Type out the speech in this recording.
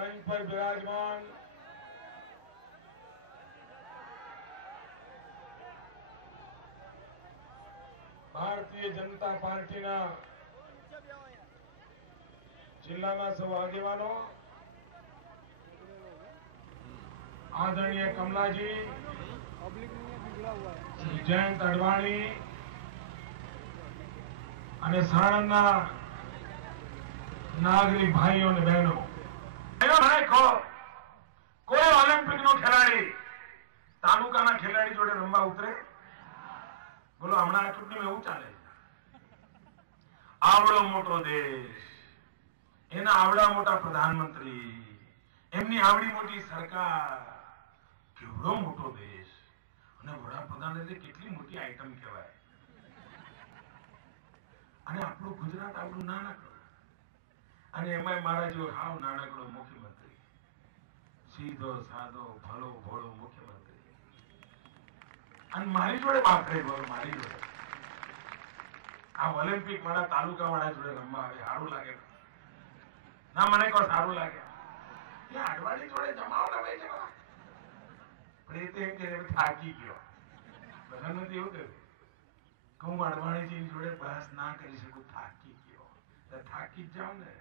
मंच पर विराजमान भारतीय जनता पार्टी जिल्लाना सौ आगेवानो आदरणीय कमलाजी, श्री जयंत अडवाणी અને સાણંદના નાગરિક ભાઈઓ અને બહેનો, કોઈ ઓલિમ્પિક નો ખેલાડી તાલુકાના ખેલાડી જોડે રમવા ઉતરે? બોલો, હમણાં આ ચૂંટણીમાં એવું ચાલે છે. આવડો મોટો દેશ, એના આવડા મોટા પ્રધાનમંત્રી, એમની આવડી મોટી સરકાર, કેવડો મોટો દેશ, અને વડાપ્રધાન એટલે કેટલી મોટી આઈટમ કહેવાય. અને આપણું ગુજરાત આવડું નાનકડું, અને એમાં મારા જો હાવ નાનકડો મુખ્યમંત્રી, સીધો સાદો ભલો ભોળો મુખ્યમંત્રી, અને મારી જોડે બાપરે બોલો, મારી જોડે આ ઓલિમ્પિક વાળા તાલુકા વાળા જોડે રમવા આવે, સારું લાગે ના? મને કહો, સારું લાગે? અડવાણી જોડે જમાવો ને ભાઈ, જમા. પણ એ તો એમ કે થાકી ગયો. પ્રધાનમંત્રી એવું કહ્યું કે હું અડવાણીજી જોડે બહસ ના કરી શકું, થાકી ગયો. થાકી જ જાઉં ને.